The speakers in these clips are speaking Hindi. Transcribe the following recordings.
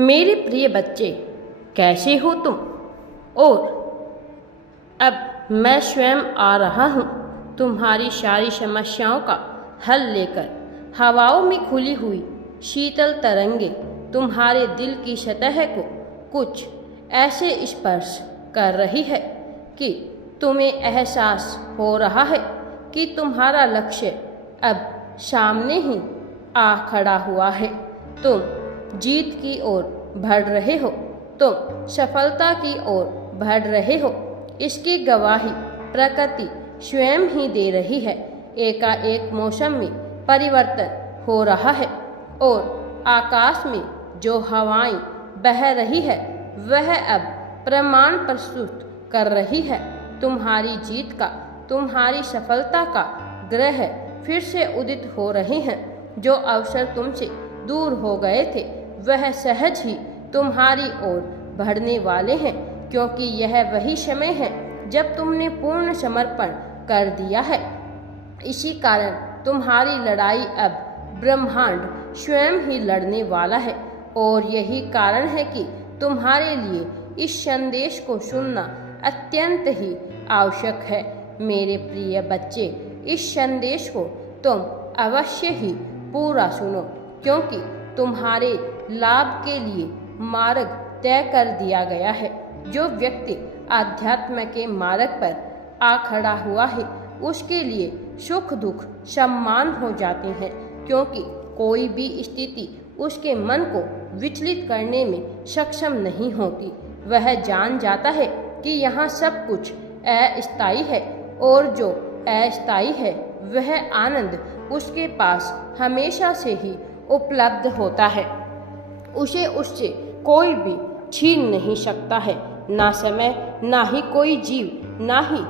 मेरे प्रिय बच्चे, कैसे हो तुम? और अब मैं स्वयं आ रहा हूँ तुम्हारी सारी समस्याओं का हल लेकर। हवाओं में खुली हुई शीतल तरंगे तुम्हारे दिल की सतह को कुछ ऐसे स्पर्श कर रही है कि तुम्हें एहसास हो रहा है कि तुम्हारा लक्ष्य अब सामने ही आ खड़ा हुआ है। तुम जीत की ओर बढ़ रहे हो, तुम सफलता की ओर बढ़ रहे हो। इसकी गवाही प्रकृति स्वयं ही दे रही है। एकाएक मौसम में परिवर्तन हो रहा है और आकाश में जो हवाएं बह रही है वह अब प्रमाण प्रस्तुत कर रही है तुम्हारी जीत का। तुम्हारी सफलता का ग्रह फिर से उदित हो रहे हैं। जो अवसर तुमसे दूर हो गए थे वह सहज ही तुम्हारी ओर बढ़ने वाले हैं, क्योंकि यह वही समय है जब तुमने पूर्ण समर्पण कर दिया है। इसी कारण तुम्हारी लड़ाई अब ब्रह्मांड स्वयं ही लड़ने वाला है और यही कारण है कि तुम्हारे लिए इस संदेश को सुनना अत्यंत ही आवश्यक है। मेरे प्रिय बच्चे, इस संदेश को तुम अवश्य ही पूरा सुनो, क्योंकि तुम्हारे लाभ के लिए मार्ग तय कर दिया गया है। जो व्यक्ति आध्यात्म के मार्ग पर आ खड़ा हुआ है उसके लिए सुख दुख सम्मान हो जाते हैं, क्योंकि कोई भी स्थिति उसके मन को विचलित करने में सक्षम नहीं होती। वह जान जाता है कि यहाँ सब कुछ अस्थायी है और जो अस्थायी है वह आनंद उसके पास हमेशा से ही उपलब्ध होता है। उसे उससे कोई भी छीन नहीं सकता है, ना समय, ना ही कोई जीव, ना ही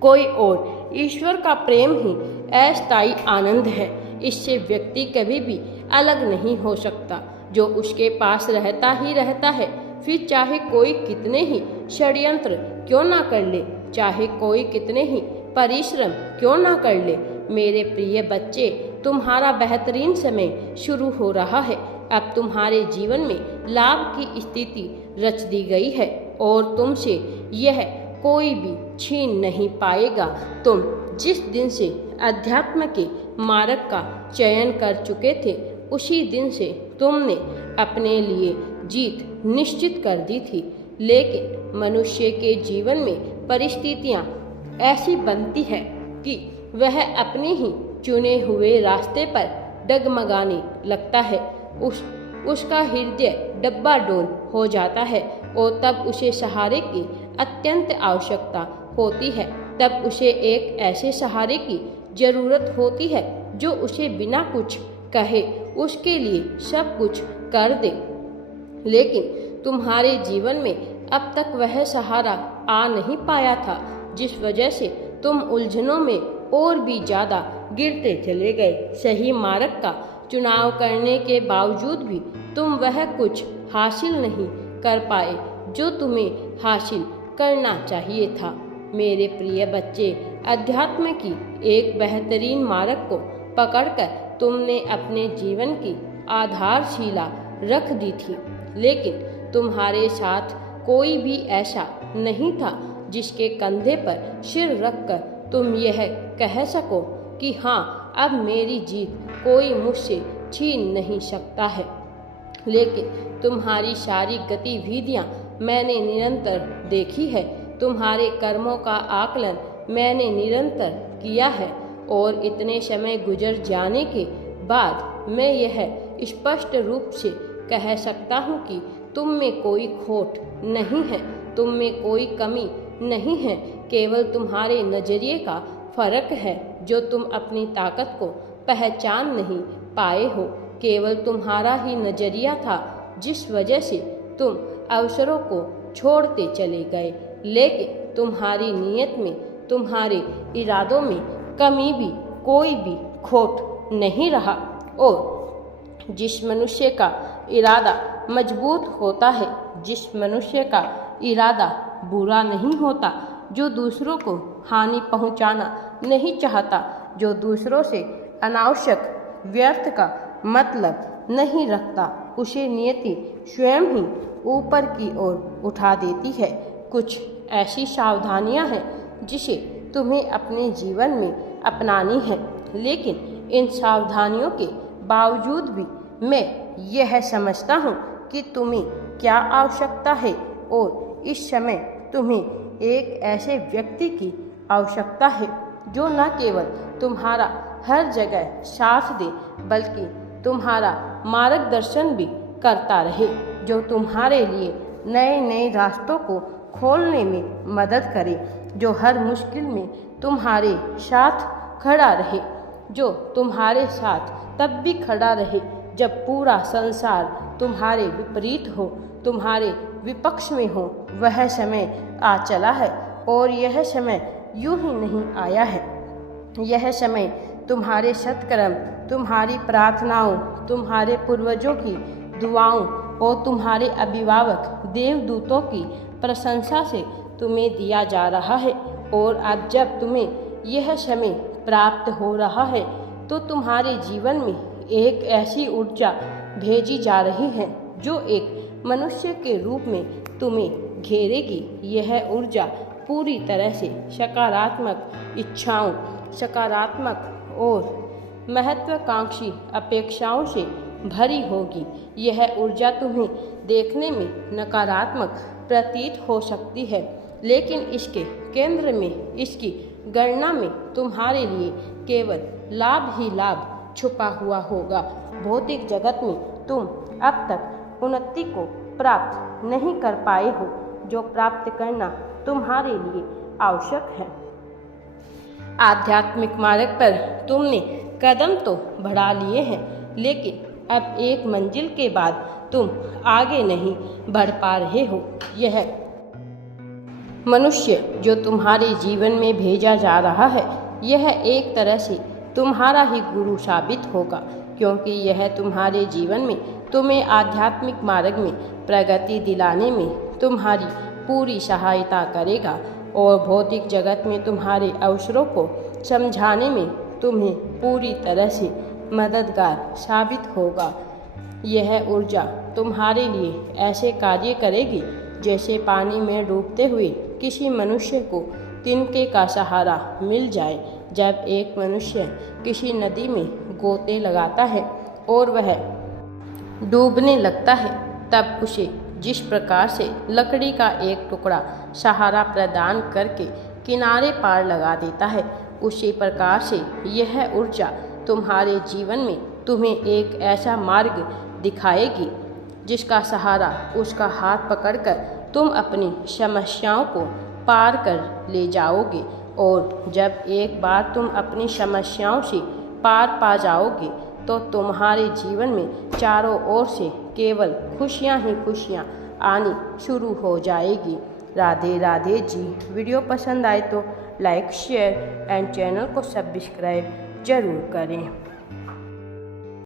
कोई और। ईश्वर का प्रेम ही अस्थायी आनंद है। इससे व्यक्ति कभी भी अलग नहीं हो सकता। जो उसके पास रहता ही रहता है, फिर चाहे कोई कितने ही षड्यंत्र क्यों ना कर ले, चाहे कोई कितने ही परिश्रम क्यों ना कर ले। मेरे प्रिय बच्चे, तुम्हारा बेहतरीन समय शुरू हो रहा है। अब तुम्हारे जीवन में लाभ की स्थिति रच दी गई है और तुमसे यह कोई भी छीन नहीं पाएगा। तुम जिस दिन से अध्यात्म के मार्ग का चयन कर चुके थे उसी दिन से तुमने अपने लिए जीत निश्चित कर दी थी। लेकिन मनुष्य के जीवन में परिस्थितियां ऐसी बनती है कि वह अपने ही चुने हुए रास्ते पर डगमगाने लगता है। उसका हृदय डब्बाडोल हो जाता है और तब उसे सहारे की अत्यंत आवश्यकता होती है। तब उसे एक ऐसे सहारे की जरूरत होती है जो उसे बिना कुछ कहे उसके लिए सब कुछ कर दे। लेकिन तुम्हारे जीवन में अब तक वह सहारा आ नहीं पाया था, जिस वजह से तुम उलझनों में और भी ज़्यादा गिरते चले गए। सही मार्ग का चुनाव करने के बावजूद भी तुम वह कुछ हासिल नहीं कर पाए जो तुम्हें हासिल करना चाहिए था। मेरे प्रिय बच्चे, अध्यात्म की एक बेहतरीन मार्ग को पकड़कर तुमने अपने जीवन की आधारशिला रख दी थी, लेकिन तुम्हारे साथ कोई भी ऐसा नहीं था जिसके कंधे पर सिर रखकर तुम यह कह सको कि हाँ, अब मेरी जीत कोई मुझसे छीन नहीं सकता है। लेकिन तुम्हारी सारी गतिविधियां मैंने निरंतर देखी है, तुम्हारे कर्मों का आकलन मैंने निरंतर किया है और इतने समय गुजर जाने के बाद मैं यह स्पष्ट रूप से कह सकता हूँ कि तुम में कोई खोट नहीं है, तुम में कोई कमी नहीं है। केवल तुम्हारे नजरिए का फर्क है जो तुम अपनी ताकत को पहचान नहीं पाए हो। केवल तुम्हारा ही नजरिया था जिस वजह से तुम अवसरों को छोड़ते चले गए। लेकिन तुम्हारी नीयत में, तुम्हारे इरादों में कमी भी, कोई भी खोट नहीं रहा। और जिस मनुष्य का इरादा मजबूत होता है, जिस मनुष्य का इरादा बुरा नहीं होता, जो दूसरों को हानि पहुंचाना नहीं चाहता, जो दूसरों से अनावश्यक व्यर्थ का मतलब नहीं रखता, उसे नियति स्वयं ही ऊपर की ओर उठा देती है। कुछ ऐसी सावधानियां हैं जिसे तुम्हें अपने जीवन में अपनानी है, लेकिन इन सावधानियों के बावजूद भी मैं यह समझता हूँ कि तुम्हें क्या आवश्यकता है और इस समय तुम्हें एक ऐसे व्यक्ति की आवश्यकता है जो न केवल तुम्हारा हर जगह साथ दे बल्कि तुम्हारा मार्गदर्शन भी करता रहे, जो तुम्हारे लिए नए नए रास्तों को खोलने में मदद करे, जो हर मुश्किल में तुम्हारे साथ खड़ा रहे, जो तुम्हारे साथ तब भी खड़ा रहे जब पूरा संसार तुम्हारे विपरीत हो, तुम्हारे विपक्ष में हो। वह समय आ चला है और यह समय यूं ही नहीं आया है। यह समय तुम्हारे सत्कर्म, तुम्हारी प्रार्थनाओं, तुम्हारे पूर्वजों की दुआओं और तुम्हारे अभिभावक देवदूतों की प्रशंसा से तुम्हें दिया जा रहा है। और अब जब तुम्हें यह समय प्राप्त हो रहा है तो तुम्हारे जीवन में एक ऐसी ऊर्जा भेजी जा रही है जो एक मनुष्य के रूप में तुम्हें घेरेगी। यह ऊर्जा पूरी तरह से सकारात्मक इच्छाओं, सकारात्मक और महत्वाकांक्षी अपेक्षाओं से भरी होगी। यह ऊर्जा तुम्हें देखने में नकारात्मक प्रतीत हो सकती है, लेकिन इसके केंद्र में, इसकी गणना में तुम्हारे लिए केवल लाभ ही लाभ छुपा हुआ होगा। भौतिक जगत में तुम अब तक उन्नति को प्राप्त नहीं कर पाए हो, जो प्राप्त करना तुम्हारे लिए आवश्यक है। आध्यात्मिक मार्ग पर तुमने कदम तो बढ़ा लिए हैं, लेकिन अब एक मंजिल के बाद तुम आगे नहीं बढ़ पा रहे हो। यह मनुष्य जो तुम्हारे जीवन में भेजा जा रहा है, यह एक तरह से तुम्हारा ही गुरु साबित होगा, क्योंकि यह तुम्हारे जीवन में तुम्हें आध्यात्मिक मार्ग में प्रगति दिलाने में तुम्हारी पूरी सहायता करेगा और भौतिक जगत में तुम्हारे अवसरों को समझाने में तुम्हें पूरी तरह से मददगार साबित होगा। यह ऊर्जा तुम्हारे लिए ऐसे कार्य करेगी जैसे पानी में डूबते हुए किसी मनुष्य को तिनके का सहारा मिल जाए। जब एक मनुष्य किसी नदी में गोते लगाता है और वह डूबने लगता है, तब उसे जिस प्रकार से लकड़ी का एक टुकड़ा सहारा प्रदान करके किनारे पार लगा देता है, उसी प्रकार से यह ऊर्जा तुम्हारे जीवन में तुम्हें एक ऐसा मार्ग दिखाएगी जिसका सहारा, उसका हाथ पकड़कर तुम अपनी समस्याओं को पार कर ले जाओगे। और जब एक बार तुम अपनी समस्याओं से पार पा जाओगे तो तुम्हारे जीवन में चारों ओर से केवल खुशियाँ ही खुशियाँ आनी शुरू हो जाएगी। राधे राधे जी। वीडियो पसंद आए तो लाइक, शेयर एंड चैनल को सब्सक्राइब जरूर करें।